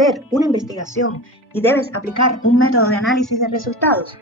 hacer una investigación y debes aplicar un método de análisis de resultados,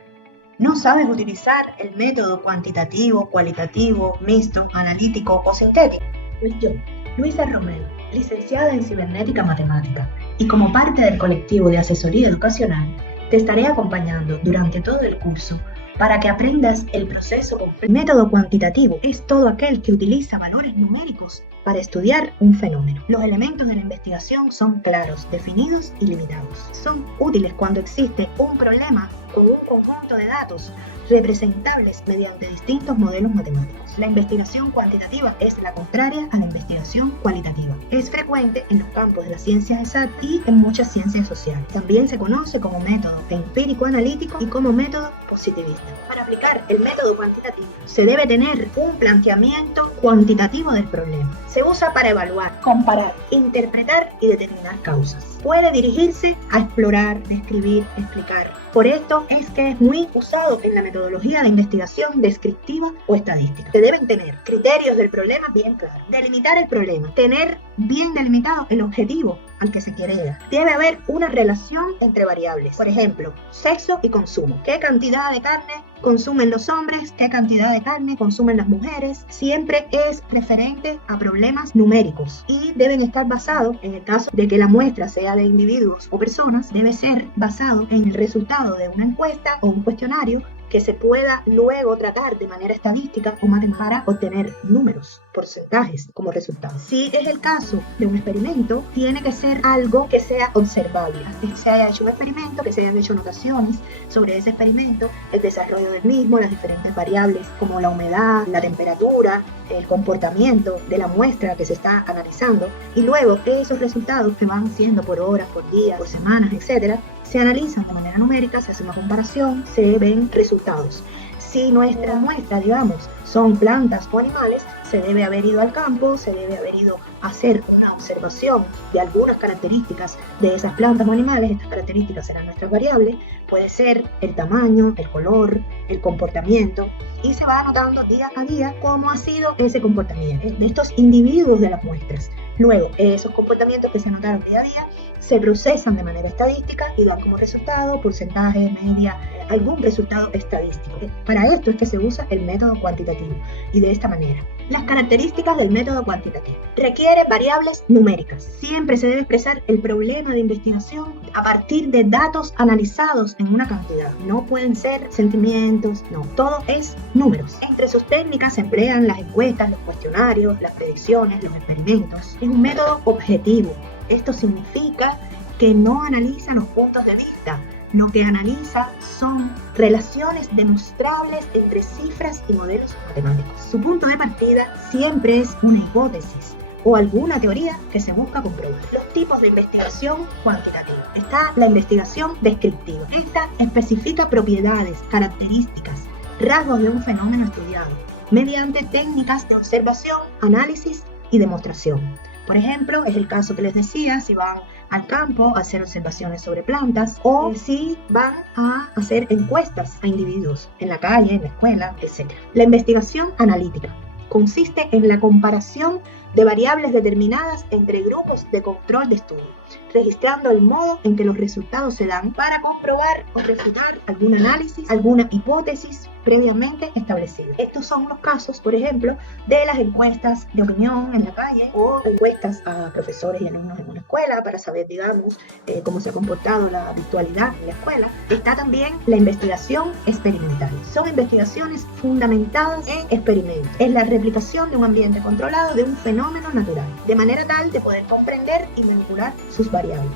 ¿no sabes utilizar el método cuantitativo, cualitativo, mixto, analítico o sintético? Pues yo, Luisa Romero, licenciada en Cibernética Matemática, y como parte del colectivo de asesoría educacional, te estaré acompañando durante todo el curso para que aprendas el proceso completo. El método cuantitativo es todo aquel que utiliza valores numéricos para estudiar un fenómeno. Los elementos de la investigación son claros, definidos y limitados. Son útiles cuando existe un problema con un conjunto de datos representables mediante distintos modelos matemáticos. La investigación cuantitativa es la contraria a la investigación cualitativa. Es frecuente en los campos de las ciencias exactas y en muchas ciencias sociales. También se conoce como método empírico-analítico y como método positivista. Para aplicar el método cuantitativo se debe tener un planteamiento cuantitativo del problema. Se usa para evaluar, comparar, interpretar y determinar causas. Puede dirigirse a explorar, describir, explicar. Por esto es que es muy usado en la metodología de investigación descriptiva o estadística. Se deben tener criterios del problema bien claros, delimitar el problema, tener bien delimitado el objetivo al que se quiere llegar. Debe haber una relación entre variables, por ejemplo, sexo y consumo. ¿Qué cantidad de carne consumen los hombres? ¿Qué cantidad de carne consumen las mujeres? Siempre es referente a problemas numéricos y deben estar basados, en el caso de que la muestra sea de individuos o personas, debe ser basado en el resultado de una encuesta o un cuestionario que se pueda luego tratar de manera estadística o matemática para obtener números, porcentajes como resultado. Si es el caso de un experimento, tiene que ser algo que sea observable. Que se haya hecho un experimento, que se hayan hecho anotaciones sobre ese experimento, el desarrollo del mismo, las diferentes variables como la humedad, la temperatura, el comportamiento de la muestra que se está analizando, y luego esos resultados que van siendo por horas, por días, por semanas, etcétera, se analizan de manera numérica, se hace una comparación, se ven resultados. Si nuestra muestra, digamos, son plantas o animales, se debe haber ido al campo, se debe haber ido a hacer una observación de algunas características de esas plantas o animales. Estas características serán nuestras variables, puede ser el tamaño, el color, el comportamiento, y se va anotando día a día cómo ha sido ese comportamiento de estos individuos de las muestras. Luego, esos comportamientos que se anotaron día a día se procesan de manera estadística y dan como resultado porcentaje, media, algún resultado estadístico. Para esto es que se usa el método cuantitativo, y de esta manera. Las características del método cuantitativo. Requiere variables numéricas. Siempre se debe expresar el problema de investigación a partir de datos analizados en una cantidad. No pueden ser sentimientos, no. Todo es números. Entre sus técnicas se emplean las encuestas, los cuestionarios, las predicciones, los experimentos. Es un método objetivo. Esto significa que no analiza los puntos de vista. Lo que analiza son relaciones demostrables entre cifras y modelos matemáticos. Su punto de partida siempre es una hipótesis o alguna teoría que se busca comprobar. Los tipos de investigación cuantitativa. Está la investigación descriptiva. Esta especifica propiedades, características, rasgos de un fenómeno estudiado mediante técnicas de observación, análisis y demostración. Por ejemplo, es el caso que les decía, si van al campo a hacer observaciones sobre plantas o si van a hacer encuestas a individuos en la calle, en la escuela, etc. La investigación analítica consiste en la comparación de variables determinadas entre grupos de control de estudio, registrando el modo en que los resultados se dan para comprobar o refutar algún análisis, alguna hipótesis previamente establecida. Estos son los casos, por ejemplo, de las encuestas de opinión en la calle o encuestas a profesores y alumnos en una escuela para saber, digamos, cómo se ha comportado la virtualidad en la escuela. Está también la investigación experimental. Son investigaciones fundamentadas en experimentos. Es la replicación de un ambiente controlado de un fenómeno natural, de manera tal de poder comprender y manipular sus variables.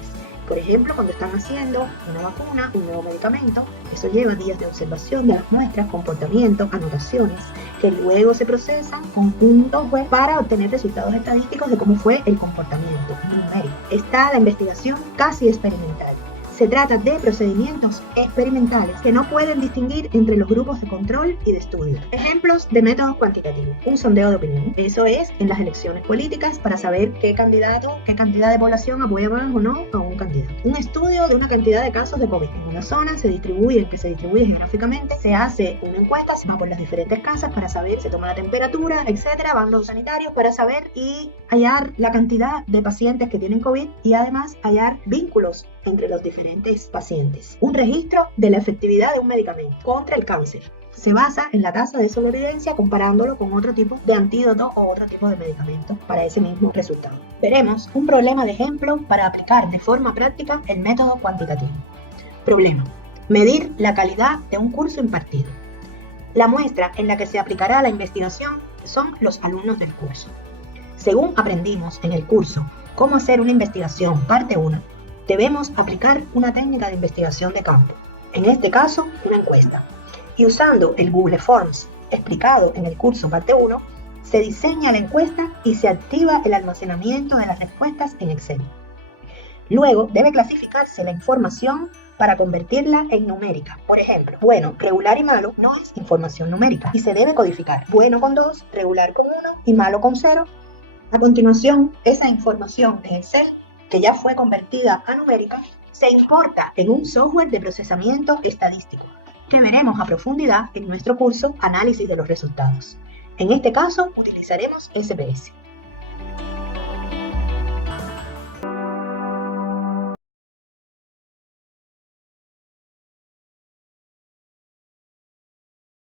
Por ejemplo, cuando están haciendo una vacuna, un nuevo medicamento, eso lleva días de observación de las muestras, comportamiento, anotaciones, que luego se procesan con un software para obtener resultados estadísticos de cómo fue el comportamiento numérico. Está la investigación casi experimental. Se trata de procedimientos experimentales que no pueden distinguir entre los grupos de control y de estudio. Ejemplos de métodos cuantitativos. Un sondeo de opinión. Eso es en las elecciones políticas para saber qué candidato, qué cantidad de población apoya más o no a un candidato. un estudio de una cantidad de casos de COVID en una zona, se distribuye geográficamente, se hace una encuesta, se va por las diferentes casas para saber, se toma la temperatura, etcétera, van los sanitarios para saber y hallar la cantidad de pacientes que tienen COVID y además hallar vínculos entre los diferentes pacientes. Un registro de la efectividad de un medicamento contra el cáncer. Se basa en la tasa de sobrevivencia comparándolo con otro tipo de antídoto o otro tipo de medicamento para ese mismo resultado. Veremos un problema de ejemplo para aplicar de forma práctica el método cuantitativo. Problema: medir la calidad de un curso impartido. La muestra en la que se aplicará la investigación son los alumnos del curso. Según aprendimos en el curso Cómo hacer una investigación, parte 1, debemos aplicar una técnica de investigación de campo, en este caso una encuesta. Y usando el Google Forms explicado en el curso parte 1, se diseña la encuesta y se activa el almacenamiento de las respuestas en Excel. Luego debe clasificarse la información para convertirla en numérica. Por ejemplo, bueno, regular y malo no es información numérica y se debe codificar. Bueno con 2, regular con 1 y malo con 0. A continuación, esa información en Excel, que ya fue convertida a numérica, se importa en un software de procesamiento estadístico, que veremos a profundidad en nuestro curso Análisis de los Resultados. En este caso, utilizaremos SPS.